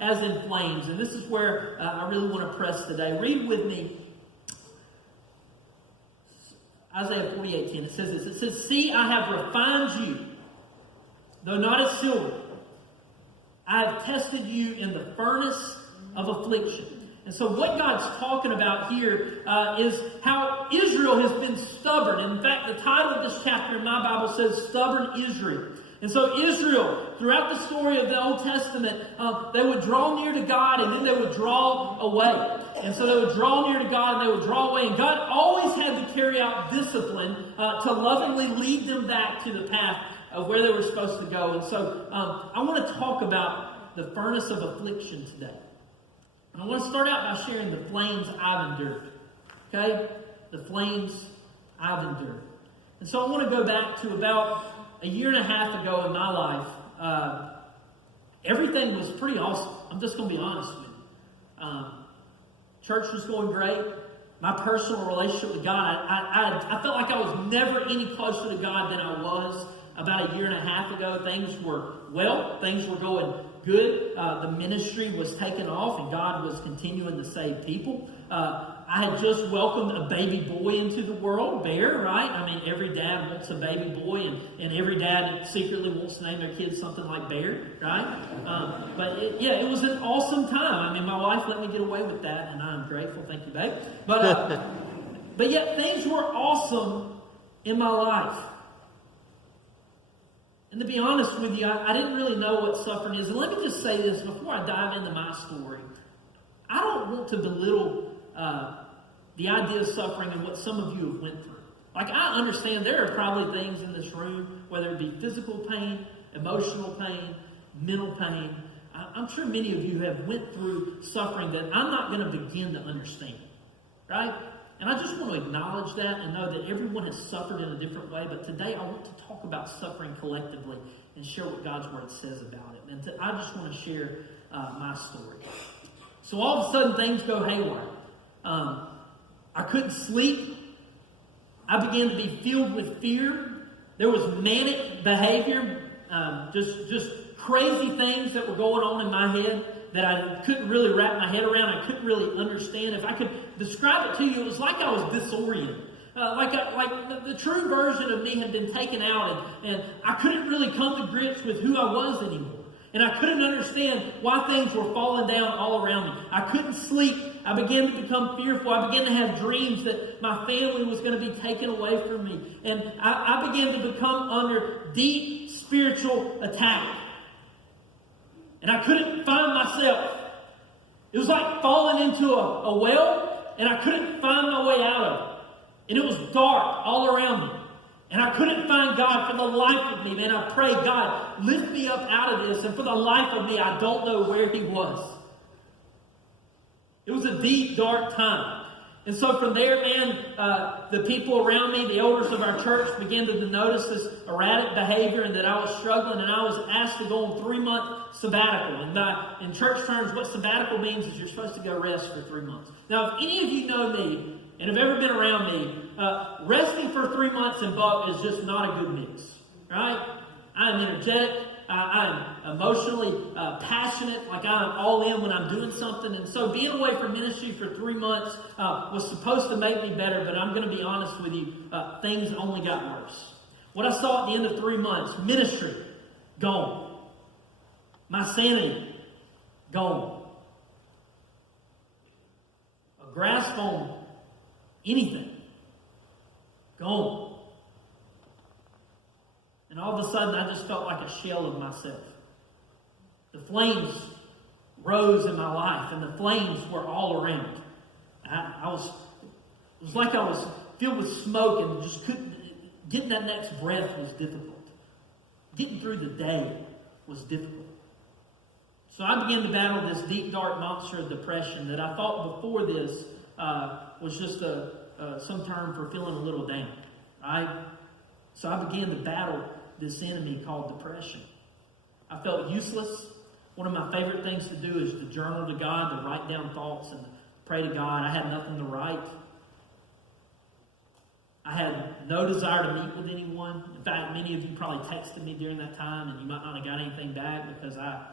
as in flames. And this is where I really want to press today. Read with me Isaiah 48:10. It says this. It says, "See, I have refined you, though not as silver. I have tested you in the furnace of affliction." And so what God's talking about here is how Israel has been stubborn. In fact, the title of this chapter in my Bible says Stubborn Israel. And so Israel, throughout the story of the Old Testament, they would draw near to God and then they would draw away. And so they would draw near to God and they would draw away. And God always had to carry out discipline to lovingly lead them back to the path of where they were supposed to go. And so I want to talk about the furnace of affliction today. And I want to start out by sharing the flames I've endured. Okay? The flames I've endured. And so I want to go back to about a year and a half ago in my life. Everything was pretty awesome. I'm just going to be honest with you. Church was going great. My personal relationship with God, I felt like I was never any closer to God than I was about a year and a half ago. Things were going good. The ministry was taking off and God was continuing to save people. I had just welcomed a baby boy into the world, Bear, right? I mean, every dad wants a baby boy, and every dad secretly wants to name their kid something like Bear, right? But it was an awesome time. I mean, my wife let me get away with that, and I'm grateful. Thank you, babe. But yet things were awesome in my life. And to be honest with you, I didn't really know what suffering is. And let me just say this before I dive into my story. I don't want to belittle the idea of suffering and what some of you have went through. Like, I understand there are probably things in this room, whether it be physical pain, emotional pain, mental pain. I'm sure many of you have went through suffering that I'm not going to begin to understand. Right? And I just want to acknowledge that and know that everyone has suffered in a different way. But today I want to talk about suffering collectively and share what God's Word says about it. And I just want to share my story. So all of a sudden things go haywire. I couldn't sleep. I began to be filled with fear. There was manic behavior, just crazy things that were going on in my head that I couldn't really wrap my head around. I couldn't really understand. If I could describe it to you, it was like I was disoriented. Like the true version of me had been taken out, and I couldn't really come to grips with who I was anymore. And I couldn't understand why things were falling down all around me. I couldn't sleep. I began to become fearful. I began to have dreams that my family was going to be taken away from me. And I began to become under deep spiritual attack. And I couldn't find myself. It was like falling into a well, and I couldn't find my way out of it. And it was dark all around me. And I couldn't find God for the life of me. Man, I prayed, God, lift me up out of this. And for the life of me, I don't know where He was. It was a deep, dark time. And so from there, man, the people around me, the elders of our church, began to notice this erratic behavior and that I was struggling. And I was asked to go on 3-month sabbatical. And in church terms, what sabbatical means is you're supposed to go rest for 3 months. Now, if any of you know me and have ever been around me, resting for 3 months in Buck is just not a good mix, right? I'm energetic. I'm emotionally passionate, like I'm all in when I'm doing something. And so being away from ministry for 3 months was supposed to make me better, but I'm going to be honest with you, things only got worse. What I saw at the end of 3 months, ministry, gone. My sanity, gone. A grasp on anything, gone. And all of a sudden, I just felt like a shell of myself. The flames rose in my life, and the flames were all around. It was like I was filled with smoke and just couldn't, getting that next breath was difficult. Getting through the day was difficult. So I began to battle this deep, dark monster of depression that I thought before this was just some term for feeling a little down, right? So I began to battle this enemy called depression. I felt useless. One of my favorite things to do is to journal to God, to write down thoughts and pray to God. I had nothing to write. I had no desire to meet with anyone. In fact, many of you probably texted me during that time, and you might not have got anything back because I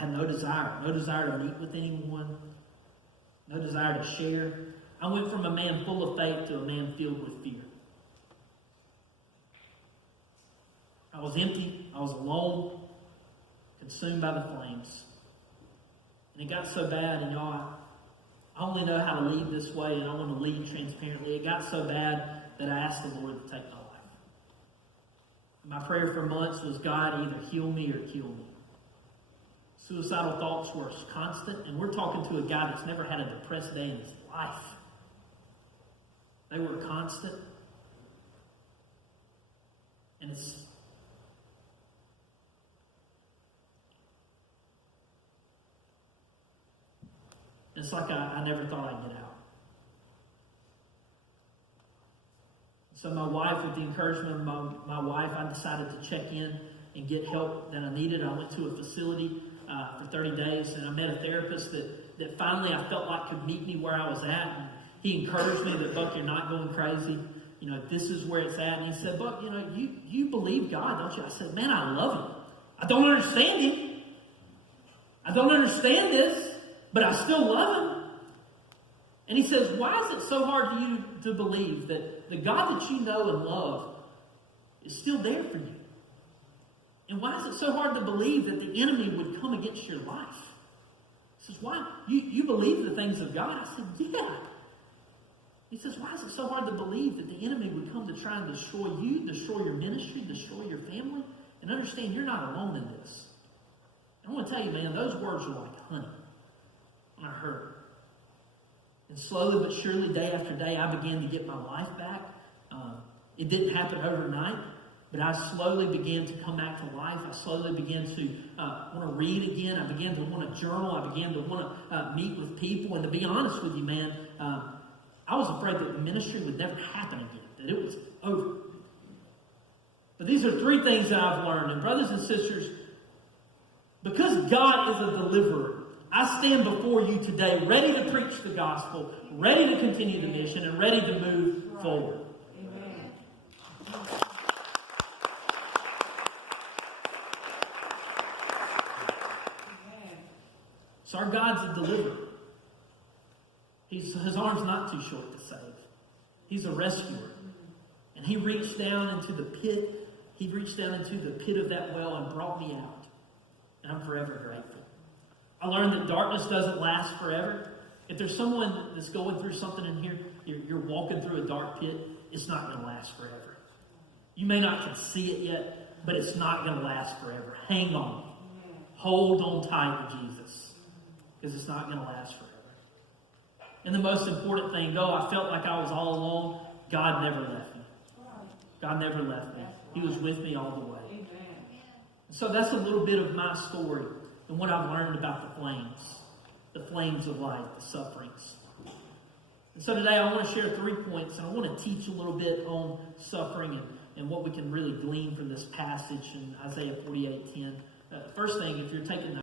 I had no desire to meet with anyone, no desire to share. I went from a man full of faith to a man filled with fear. I was empty. I was alone, consumed by the flames. And it got so bad, and y'all, I only know how to lead this way, and I want to lead transparently. It got so bad that I asked the Lord to take my life. My prayer for months was, God, either heal me or kill me. Suicidal thoughts were constant, and we're talking to a guy that's never had a depressed day in his life. They were constant. And it's like I never thought I'd get out. So my wife, with the encouragement of my wife, I decided to check in and get help that I needed. I went to a facility for 30 days, and I met a therapist that finally I felt like could meet me where I was at. And he encouraged me that, Buck, you're not going crazy. You know, this is where it's at. And he said, Buck, you know, you believe God, don't you? I said, man, I love him. I don't understand him. I don't understand this, but I still love him. And he says, why is it so hard for you to believe that the God that you know and love is still there for you? And why is it so hard to believe that the enemy would come against your life? He says, why? You believe the things of God? I said, yeah. He says, why is it so hard to believe that the enemy would come to try and destroy you, destroy your ministry, destroy your family? And understand you're not alone in this. I want to tell you, man, those words were like honey when I heard them. And slowly but surely, day after day, I began to get my life back. It didn't happen overnight, but I slowly began to come back to life. I slowly began to want to read again. I began to want to journal. I began to want to meet with people. And to be honest with you, man, I was afraid that the ministry would never happen again, that it was over. But these are three things that I've learned. And brothers and sisters, because God is a deliverer, I stand before you today ready to preach the gospel, ready to continue the mission, and ready to move forward. Amen. So our God's a deliverer. His arm's not too short to save. He's a rescuer. And he reached down into the pit. He reached down into the pit of that well and brought me out. And I'm forever grateful. I learned that darkness doesn't last forever. If there's someone that's going through something in here, you're walking through a dark pit, it's not going to last forever. You may not can see it yet, but it's not going to last forever. Hang on. Hold on tight to Jesus, because it's not going to last forever. And the most important thing, though I felt like I was all alone, God never left me. God never left me. He was with me all the way. So that's a little bit of my story and what I've learned about the flames of life, the sufferings. And so today I want to share 3 points, and I want to teach a little bit on suffering and what we can really glean from this passage in Isaiah 48:10. First thing, if you're taking